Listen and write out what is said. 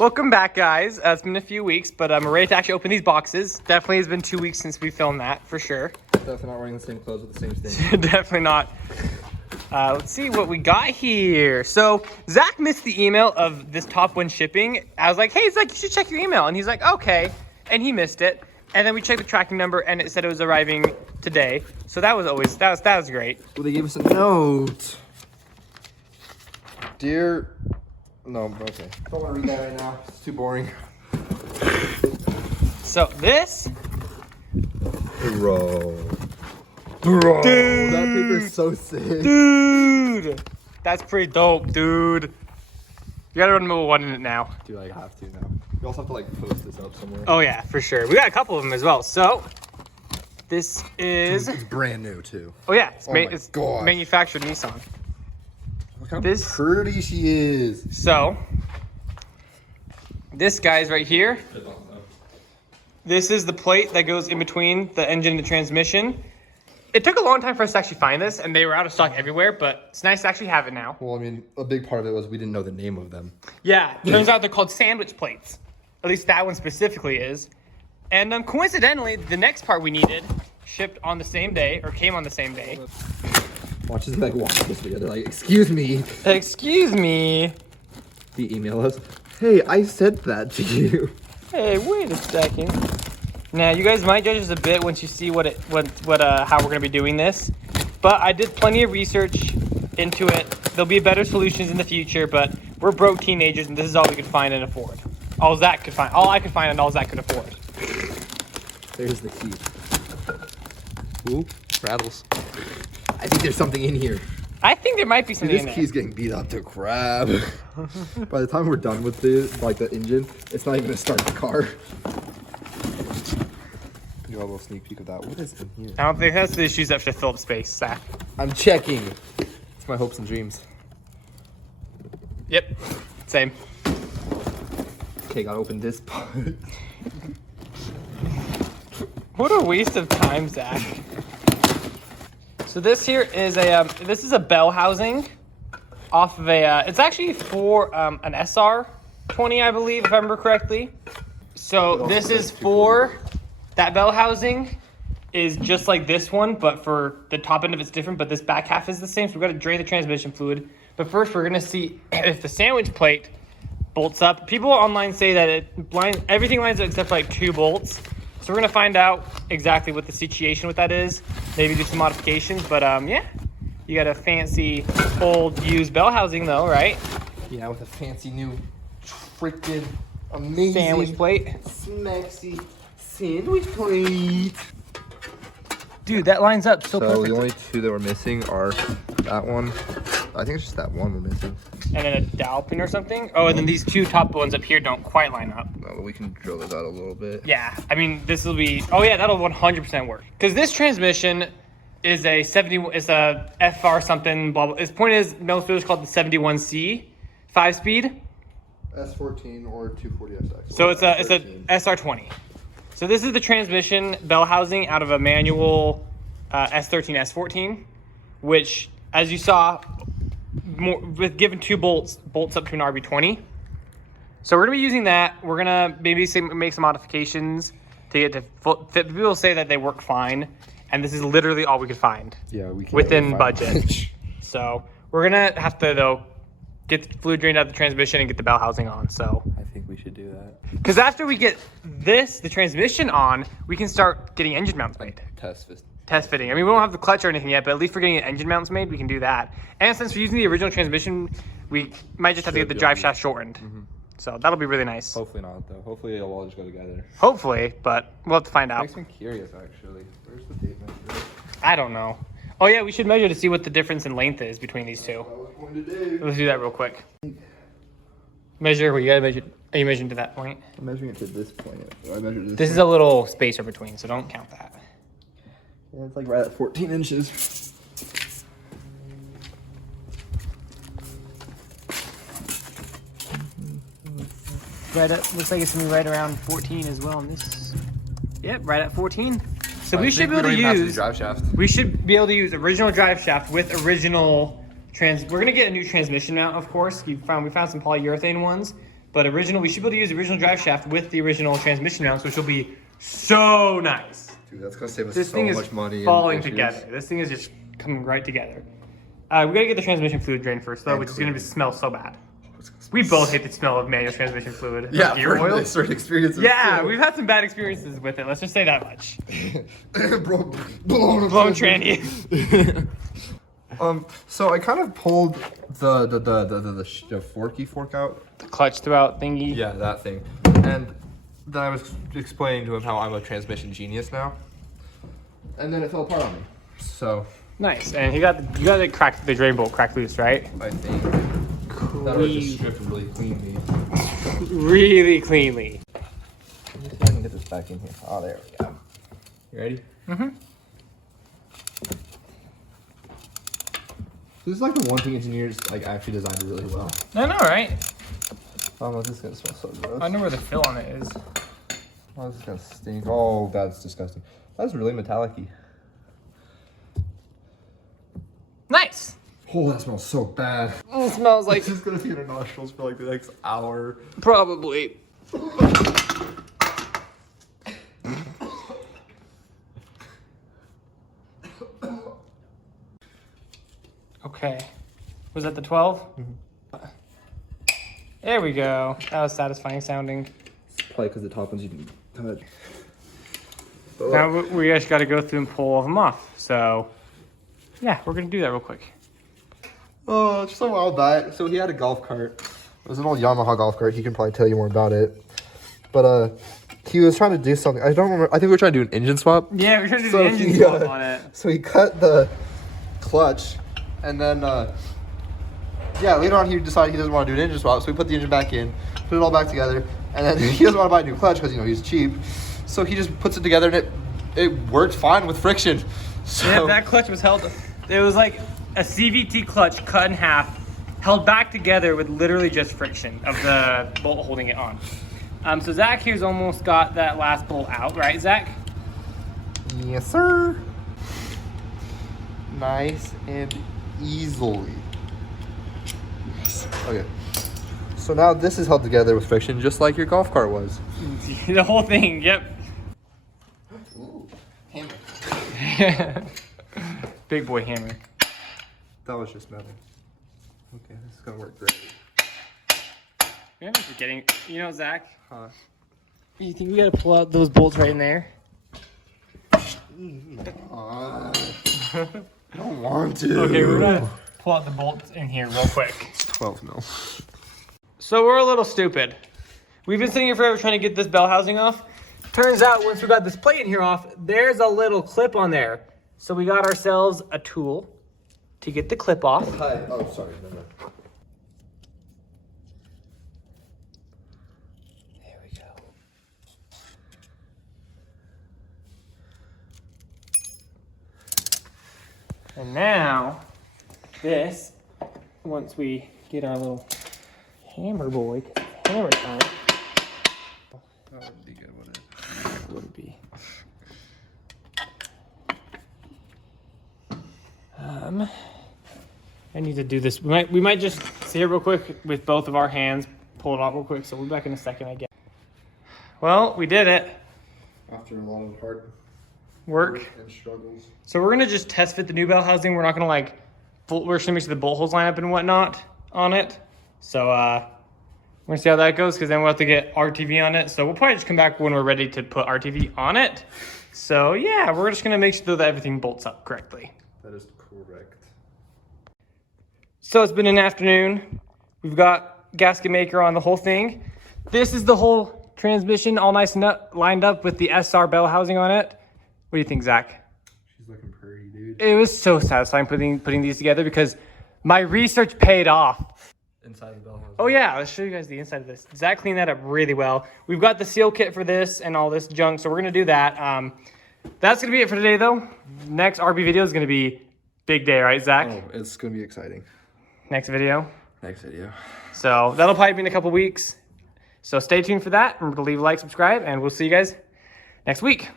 Welcome back, guys. It's been a few weeks, but I'm ready to actually open these boxes. Definitely has been 2 weeks since we filmed that, for sure. Definitely not wearing the same clothes with the same thing. Definitely not. Let's see what we got here. So Zach missed the email of this top one shipping. I was like, hey, Zach, you should check your email. And he's like, okay. And he missed it. And then we checked the tracking number and it said it was arriving today. So that was great. Well, they gave us a note. Dear, no, okay. I don't want to read that right now. It's too boring. So this. Bro, Dude. that paper is so sick. Dude, that's pretty dope, dude. You gotta run number one in it now. Dude, I have to now. We also have to like post this up somewhere. Oh yeah, for sure. We got a couple of them as well. So this is. It's brand new too. Oh yeah, It's gosh. manufactured Nissan. Look how pretty she is. So this guy's right here. This is the plate that goes in between the engine and the transmission. It took a long time for us to actually find this, and they were out of stock everywhere, but it's nice to actually have it now. Well, I mean, a big part of it was we didn't know the name of them. Yeah, turns out they're called sandwich plates. At least that one specifically is. And coincidentally, the next part we needed shipped on the same day, or came on the same day. Watch this like walk this together. Like, excuse me. Excuse me. He emailed us. Hey, I said that to you. Hey, wait a second. Now, you guys might judge us a bit once you see how we're gonna be doing this. But I did plenty of research into it. There'll be better solutions in the future, but we're broke teenagers, and this is all we could find and afford. All I could find, and all Zach could afford. There's the key. Ooh, rattles. I think there's something in here. I think there might be something in This there. key's getting beat up to crap. By the time we're done with the engine, it's not even gonna start the car. You got a little sneak peek of that. What is in here? I don't think that's the issues that should fill up space, Zach. I'm checking. It's my hopes and dreams. Yep, same. Okay, gotta open this part. What a waste of time, Zach. So this here is a Bellhousing off of it's actually for an SR20, I believe, if I remember correctly. So this is for that Bellhousing is just like this one, but for the top end of it's different, but this back half is the same. So we've got to drain the transmission fluid. But first we're gonna see if the sandwich plate bolts up. People online say that everything lines up except for like 2 bolts. So we're gonna find out exactly what the situation with that is. Maybe do some modifications, but yeah. You got a fancy old used Bellhousing though, right? Yeah, with a fancy new freaking amazing Sandwich plate. Smexy sandwich plate. Dude, that lines up so So perfect. the only 2 that we're missing are that one. I think it's just that one we're missing. And then a dowel pin or something. Oh, and then these 2 top ones up here don't quite line up. No, but we can drill those out a little bit. Yeah, I mean, this will be, oh yeah, that'll 100% work. Because this transmission is a FR something, blah, blah. Its point is, Melfield is called the 71C 5-speed. S14 or 240SX. So it's a SR20. So this is the transmission Bellhousing out of a manual S13, S14, which, as you saw, with given 2 bolts up to an RB20. So we're gonna be using that. We're gonna maybe make some modifications to get to fit. People say that they work fine, and this is literally all we could find. Yeah, we can within budget. So we're gonna have to though get the fluid drained out of the transmission and get the Bellhousing on. So I think we should do that. because after we get the transmission on, we can start getting engine mounts made. Test fitting. I mean, we don't have the clutch or anything yet, but at least we're getting engine mounts made. We can do that. And since we're using the original transmission, we might just have to get the drive shaft shortened. Mm-hmm. So that'll be really nice. Hopefully not, though. Hopefully it'll all just go together. Hopefully, but we'll have to find out. Makes me curious, actually. Where's the tape measure? I don't know. Oh yeah, we should measure to see what the difference in length is between these 2. I was going to do. Let's do that real quick. Measure. Well, you gotta measure. Are you measuring to that point? I'm measuring it to this point. I measured this. This is a little spacer between, so don't count that. Yeah, it's like right at 14 inches. Right at, looks like it's gonna be right around 14 as well on this. Yep, right at 14. So we should be able to use drive shaft. We should be able to use original drive shaft with original we're gonna get a new transmission mount, of course. We found some polyurethane ones, But we should be able to use the original drive shaft with the original transmission mounts, which will be so nice. Dude, that's gonna save us This so thing much money. is falling together. This thing is just coming right together. We gotta get the transmission fluid drained first, though, which is gonna smell so bad. We both hate the smell of manual transmission fluid. Yeah, gear oil. Certain experiences. Yeah, we've had some bad experiences with it. Let's just say that much. Blown tranny. So I kind of pulled the fork out. The clutch throughout thingy. Yeah, that thing. And then I was explaining to him how I'm a transmission genius now. And then it fell apart on me. So Nice. And you got it cracked, the drain bolt cracked loose, right? I think that was just stripped really cleanly. Really cleanly. Let me see if I can get this back in here. Oh, there we go. You ready? Mm-hmm. This is like the one thing engineers like actually designed really well. I know, right? Oh, this is gonna smell so gross. I know where the fill on it is. Oh, this is gonna stink. Oh, that's disgusting. That's really metallic-y. Nice. Oh, that smells so bad. It smells like It's just gonna be in our nostrils for like the next hour. probably. Okay. Was that the 12? Mm-hmm. There we go. That was satisfying sounding. It's probably because the top ones you can touch. Now we just got to go through and pull all of them off. So, yeah, we're going to do that real quick. Oh, just a while back. So he had a golf cart. It was an old Yamaha golf cart. He can probably tell you more about it. But he was trying to do something. I don't remember. I think we were trying to do an engine swap. Yeah, we're trying to do the engine swap on it. So he cut the clutch, and then yeah, later on he decided he doesn't want to do an engine swap. So we put the engine back in, put it all back together, and then he doesn't want to buy a new clutch because he's cheap. So he just puts it together, and it worked fine with friction. So yeah, that clutch was held. It was like a CVT clutch cut in half, held back together with literally just friction of the bolt holding it on. So Zach here's almost got that last bolt out, right, Zach? Yes, sir. Nice and easily. Okay. So now this is held together with friction, just like your golf cart was. The whole thing, yep. Ooh, hammer. Big boy hammer. That was just metal. Okay, this is gonna work great. Yeah, I'm forgetting. You know, Zach, Huh? you think we gotta pull out those bolts right in there? I don't want to. Okay, we're gonna pull out the bolts in here real quick. 12 mil. So we're a little stupid. We've been sitting here forever trying to get this bell housing off. Turns out once we got this plate in here off, there's a little clip on there. So we got ourselves a tool to get the clip off. Hi. Oh, sorry. No. There we go. And now, this, once we get our little hammer boy, 'cause it's hammer time. That wouldn't be good, would it? It wouldn't be. I need to do this. We might just sit here real quick with both of our hands, pull it off real quick. So we'll be back in a second, I guess. Well, we did it. After a lot of hard Work. and struggles. So we're gonna just test fit the new bell housing. We're not gonna we're just gonna make sure the bolt holes line up and whatnot on it. So we're gonna see how that goes, because then we'll have to get RTV on it. So we'll probably just come back when we're ready to put RTV on it. So yeah, we're just gonna make sure that everything bolts up correctly. That is correct. So it's been an afternoon. We've got gasket maker on the whole thing. This is the whole transmission, all nice and lined up with the SR bell housing on it. What do you think, Zach? She's looking pretty, dude. It was so satisfying putting these together because my research paid off. Inside the bell housing. Oh yeah, let's show you guys the inside of this. Zach cleaned that up really well. We've got the seal kit for this and all this junk, so we're gonna do that. That's gonna be it for today though. Next RB video is gonna be big day, right, Zach? Oh, it's gonna be exciting. Next video. Next video. So that'll probably be in a couple weeks. So stay tuned for that. Remember to leave a like, subscribe, and we'll see you guys next week.